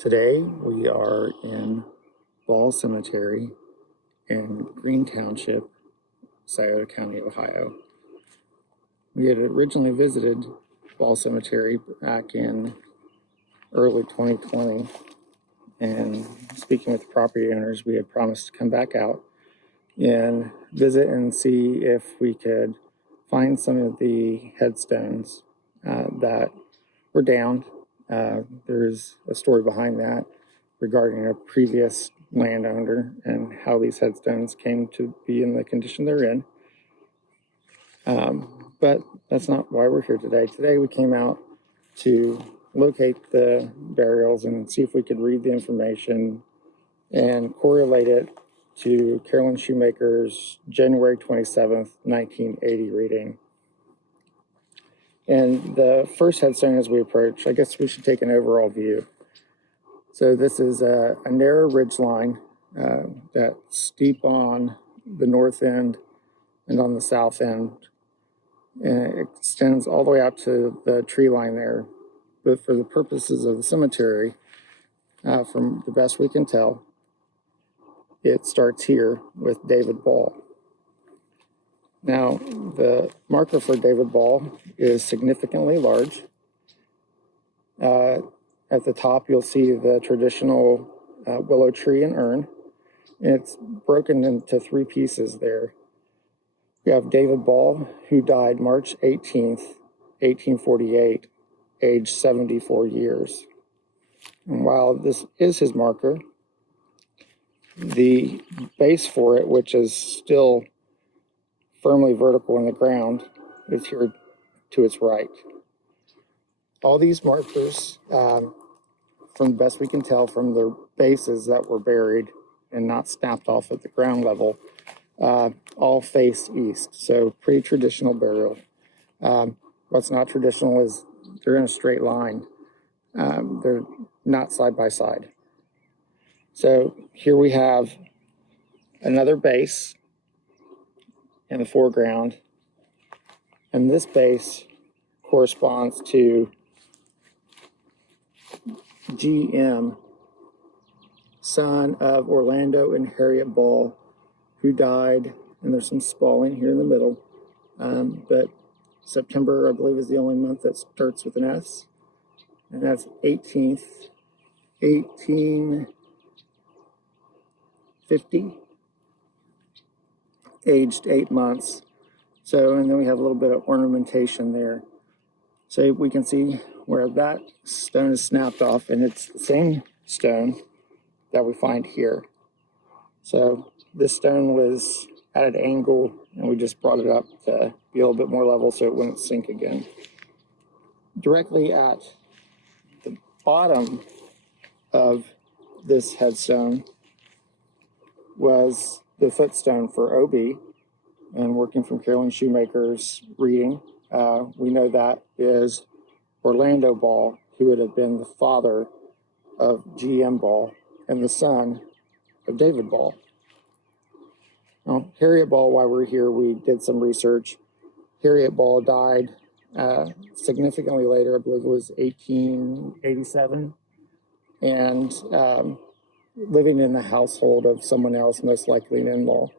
Today we are in Ball Cemetery in Green Township, Scioto County, Ohio. We had originally visited Ball Cemetery back in early 2020, and speaking with the property owners, we had promised to come back out and visit and see if we could find some of the headstones that were downed. There's a story behind that regarding a previous landowner and how these headstones came to be in the condition they're in. But that's not why we're here today. Today we came out to locate the burials and see if we could read the information and correlate it to Carolyn Shoemaker's January 27th, 1980 reading. And the first headstone as we approach, I guess we should take an overall view. So this is a narrow ridge line that's steep on the north end and on the south end. And it extends all the way out to the tree line there. But for the purposes of the cemetery, from the best we can tell, it starts here with David Ball. Now, the marker for David Ball is significantly large. At the top, you'll see the traditional willow tree and urn. And it's broken into three pieces there. We have David Ball, who died March 18th, 1848, age 74 years. And while this is his marker, the base for it, which is still firmly vertical in the ground, is here to its right. All these markers, from the best we can tell from the bases that were buried and not snapped off at the ground level, all face east. So pretty traditional burial. What's not traditional is they're in a straight line. They're not side by side. So here we have another base in the foreground, and this base corresponds to GM, son of Orlando and Harriet Ball, who died, and there's some spalling here in the middle, but September, I believe, is the only month that starts with an S, and that's 1850. Aged 8 months. So, and then we have a little bit of ornamentation there. So we can see where that stone is snapped off, and it's the same stone that we find here. So this stone was at an angle, and we just brought it up to be a little bit more level so it wouldn't sink again. Directly at the bottom of this headstone was the footstone for OB, and working from Carolyn Shoemaker's reading, we know that is Orlando Ball, who would have been the father of GM Ball and the son of David Ball. Now, Harriet Ball, while we're here, we did some research. Harriet Ball died significantly later, I believe it was 1887, and living in the household of someone else, most likely an in-law.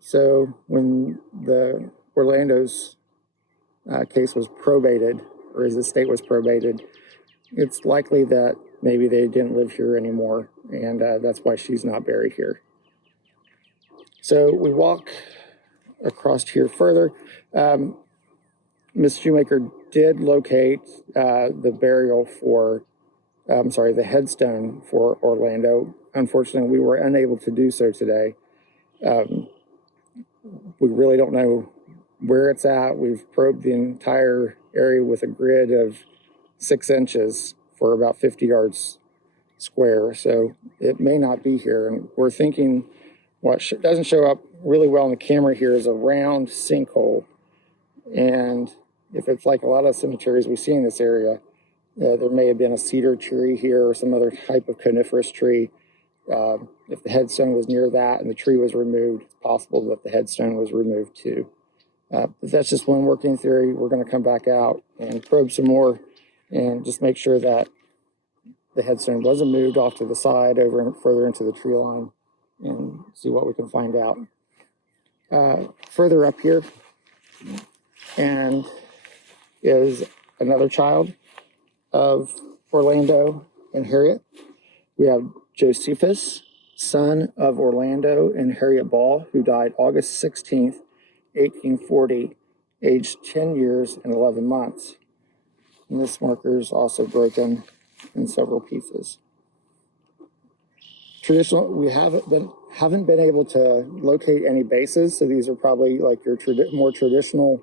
So when the Orlando's case was probated, or his estate was probated, it's likely that maybe they didn't live here anymore, and that's why she's not buried here. So we walk across here further. Ms. Shoemaker did locate the headstone for Orlando. Unfortunately, we were unable to do so today. We really don't know where it's at. We've probed the entire area with a grid of 6 inches for about 50 yards square, so it may not be here. And we're thinking what doesn't show up really well on the camera here is a round sinkhole. And if it's like a lot of cemeteries we see in this area, there may have been a cedar tree here or some other type of coniferous tree. If the headstone was near that and the tree was removed, it's possible that the headstone was removed too. But that's just one working theory. We're going to come back out and probe some more and just make sure that the headstone wasn't moved off to the side over and further into the tree line, and see what we can find out. Further up here and is another child of Orlando and Harriet. We have Josephus, son of Orlando and Harriet Ball, who died August 16th, 1840, aged 10 years and 11 months. And this marker is also broken in several pieces. Traditional, we haven't been able to locate any bases, so these are probably like your more traditional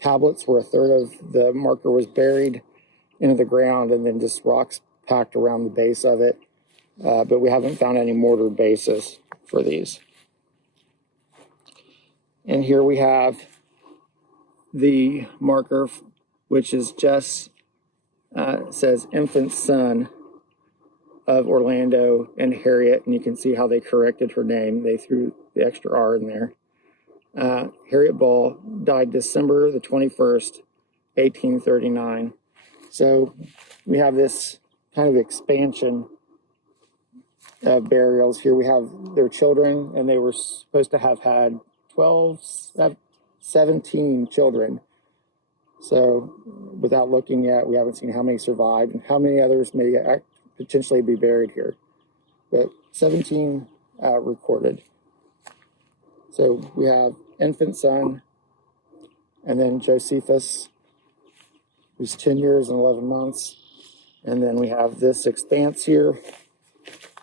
tablets where a third of the marker was buried into the ground and then just rocks packed around the base of it. But we haven't found any mortar bases for these. And here we have the marker, which is just says infant son of Orlando and Harriet, and you can see how they corrected her name. They threw the extra R in there. Harriet Ball died December the 21st, 1839. So we have this kind of expansion of burials. Here we have their children, and they were supposed to have had 17 children. So without looking at, we haven't seen how many survived and how many others may potentially be buried here. But 17 recorded. So we have infant son, and then Josephus, who's 10 years and 11 months. And then we have this expanse here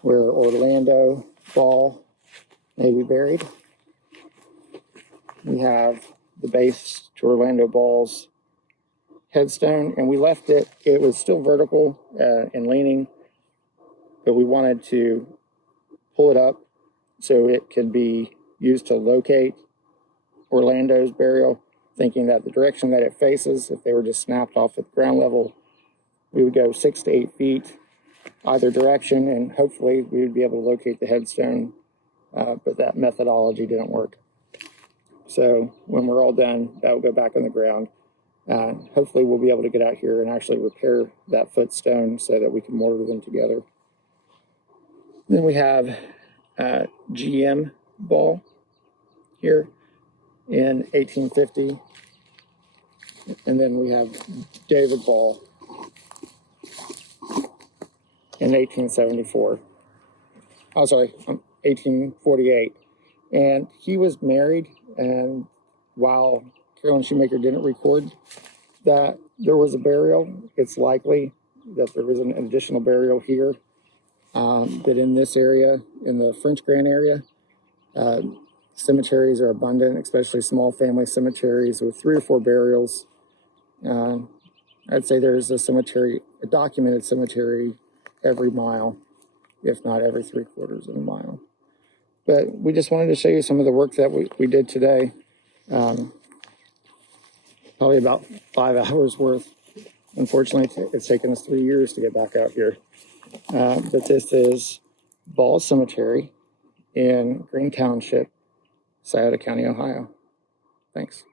where Orlando Ball may be buried. We have the base to Orlando Ball's headstone, and we left it, it was still vertical and leaning, but we wanted to pull it up so it could be used to locate Orlando's burial, thinking that the direction that it faces, if they were just snapped off at the ground level, we would go 6 to 8 feet either direction, and hopefully we would be able to locate the headstone, but that methodology didn't work. So when we're all done, that will go back on the ground. Hopefully we'll be able to get out here and actually repair that footstone so that we can mortar them together. Then we have GM Ball here in 1850. And then we have David Ball in 1874. Oh, sorry, 1848. And he was married, and while Carolyn Shoemaker didn't record that there was a burial, it's likely that there was an additional burial here. That in this area, in the French Grand area, cemeteries are abundant, especially small family cemeteries with 3 or 4 burials. I'd say there's a cemetery, a documented cemetery every mile, if not every 3/4 of a mile. But we just wanted to show you some of the work that we did today. Probably about 5 hours worth. Unfortunately, it's taken us 3 years to get back out here. But this is Ball Cemetery in Green Township, Scioto County, Ohio. Thanks.